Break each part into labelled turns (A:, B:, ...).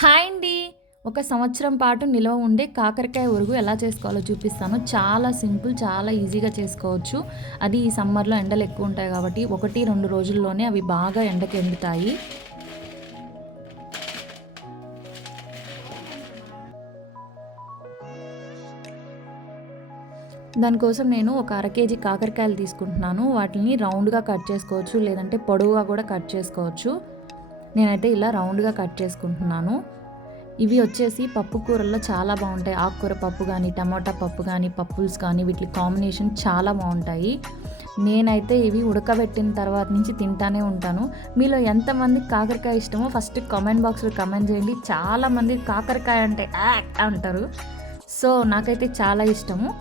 A: Hi అండి. ఒక సంవత్సరం పాటు నిల్వ ఉండే కాకరకాయ ఉరుగు ఎలా చేసుకోవాలో చూపిస్తాను. చాలా సింపుల్ చాలా ఈజీగా చేసుకోవచ్చు. అది ఈ సమ్మర్లో ఎండలు ఎక్కువ ఉంటాయి కాబట్టి ఒకటి రెండు రోజుల్లోనే అవి బాగా ఎండకి ఎండుతాయి. దానికోసం నేను ఒక అర కేజీ కాకరకాయలు తీసుకుంటున్నాను. వాటిని రౌండ్గా కట్ చేసుకోవచ్చు లేదంటే పొడవుగా కూడా కట్ చేసుకోవచ్చు. నేనైతే ఇలా రౌండ్గా కట్ చేసుకుంటున్నాను. ఇవి వచ్చేసి పప్పు కూరల్లో చాలా బాగుంటాయి. ఆకుకూర పప్పు కానీ టమాటా పప్పు కానీ పప్పుల్స్ కానీ వీటి కాంబినేషన్ చాలా బాగుంటాయి. నేనైతే ఇవి ఉడకబెట్టిన తర్వాత నుంచి తింటానే ఉంటాను. మీలో ఎంతమంది కాకరకాయ ఇష్టమో ఫస్ట్ కామెంట్ బాక్స్లో కమెంట్ చేయండి. చాలామంది కాకరకాయ అంటే యాక్ అంటారు. సో నాకైతే చాలా ఇష్టము.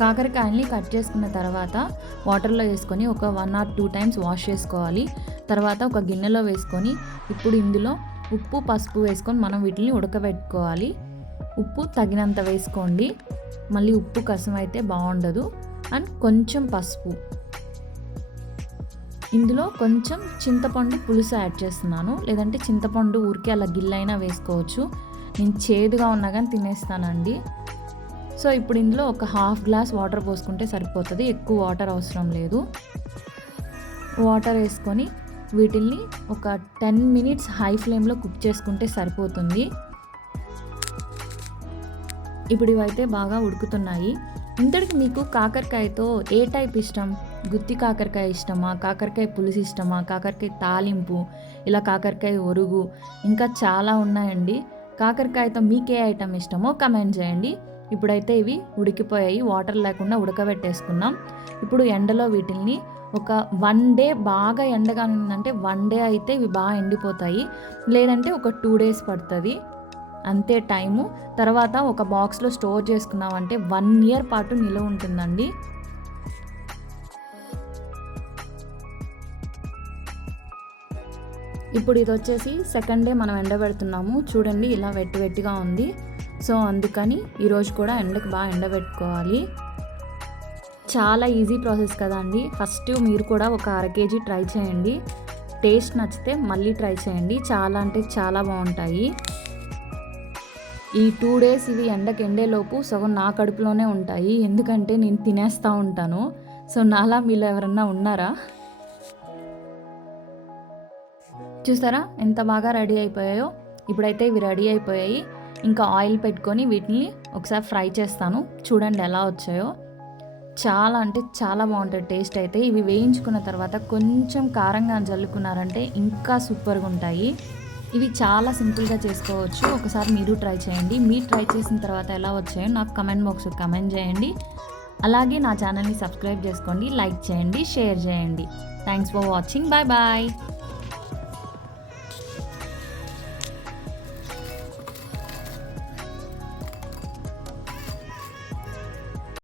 A: కాకరకాయల్ని కట్ చేసుకున్న తర్వాత వాటర్లో వేసుకొని ఒక one or two times wash చేసుకోవాలి. తర్వాత ఒక గిన్నెలో వేసుకొని ఇప్పుడు ఇందులో ఉప్పు పసుపు వేసుకొని మనం వీటిని ఉడకబెట్టుకోవాలి. ఉప్పు తగినంత వేసుకోండి. మళ్ళీ ఉప్పు కసం అయితే బాగుండదు. అండ్ కొంచెం పసుపు. ఇందులో కొంచెం చింతపండు పులుసు యాడ్ చేస్తున్నాను. లేదంటే చింతపండు ఊరికే అలా గిల్లైనా వేసుకోవచ్చు. నేను చేదుగా ఉన్నా కానీ తినేస్తానండి. సో ఇప్పుడు ఇందులో ఒక హాఫ్ గ్లాస్ వాటర్ పోసుకుంటే సరిపోతుంది. ఎక్కువ వాటర్ అవసరం లేదు. వాటర్ వేసుకొని వీటిల్ని ఒక టెన్ మినిట్స్ హై ఫ్లేమ్లో కుక్ చేసుకుంటే సరిపోతుంది. ఇప్పుడు ఇవైతే బాగా ఉడుకుతున్నాయి. ఇంతటికి మీకు కాకరకాయతో ఏ టైప్ ఇష్టం? గుత్తి కాకరకాయ ఇష్టమా? కాకరకాయ పులుసు ఇష్టమా? కాకరకాయ తాలింపు ఇలా కాకరకాయ ఒరుగు ఇంకా చాలా ఉన్నాయండి. కాకరకాయతో మీకే ఐటమ్ ఇష్టమో కమెంట్ చేయండి. ఇప్పుడైతే ఇవి ఉడికిపోయాయి. వాటర్ లేకుండా ఉడకబెట్టేసుకున్నాం. ఇప్పుడు ఎండలో వీటిల్ని ఒక వన్ డే బాగా ఎండగా ఉందంటే వన్ డే అయితే ఇవి బాగా ఎండిపోతాయి. లేదంటే ఒక టూ డేస్ పడుతుంది. అంతే టైము. తర్వాత ఒక బాక్స్లో స్టోర్ చేసుకున్నామంటే వన్ ఇయర్ పాటు నిలువ ఉంటుందండి. ఇప్పుడు ఇది వచ్చేసి సెకండ్ డే మనం ఎండబెడుతున్నాము. చూడండి ఇలా వెట్టి వెట్టిగా ఉంది. సో అందుకని ఈరోజు కూడా ఎండకు బాగా ఎండబెట్టుకోవాలి. చాలా ఈజీ ప్రాసెస్ కదండి ఫస్ట్ మీరు కూడా ఒక అర కేజీ ట్రై చేయండి. టేస్ట్ నచ్చితే మళ్ళీ ట్రై చేయండి. చాలా అంటే చాలా బాగుంటాయి. ఈ టూ డేస్ ఇవి ఎండకు ఎండేలోపు సగం నా కడుపులోనే ఉంటాయి. ఎందుకంటే నేను తినేస్తూ ఉంటాను. సో నాలా మీలో ఎవరన్నా ఉన్నారా? చూసారా ఎంత బాగా రెడీ అయిపోయాయో? ఇప్పుడైతే ఇవి రెడీ అయిపోయాయి. ఇంకా ఆయిల్ పెట్టుకొని వీటిని ఒకసారి ఫ్రై చేస్తాను. చూడండి ఎలా వచ్చాయో. చాలా అంటే చాలా బాగుంటుంది టేస్ట్ అయితే. ఇవి వేయించుకున్న తర్వాత కొంచెం కారంగా జల్లుకున్నారంటే ఇంకా సూపర్గా ఉంటాయి. ఇవి చాలా సింపుల్గా చేసుకోవచ్చు. ఒకసారి మీరు ట్రై చేయండి. మీరు ట్రై చేసిన తర్వాత ఎలా వచ్చాయో నాకు కమెంట్ బాక్స్లో కమెంట్ చేయండి. అలాగే నా ఛానల్ని సబ్స్క్రైబ్ చేసుకోండి లైక్ చేయండి షేర్ చేయండి. Thanks for watching. Bye bye.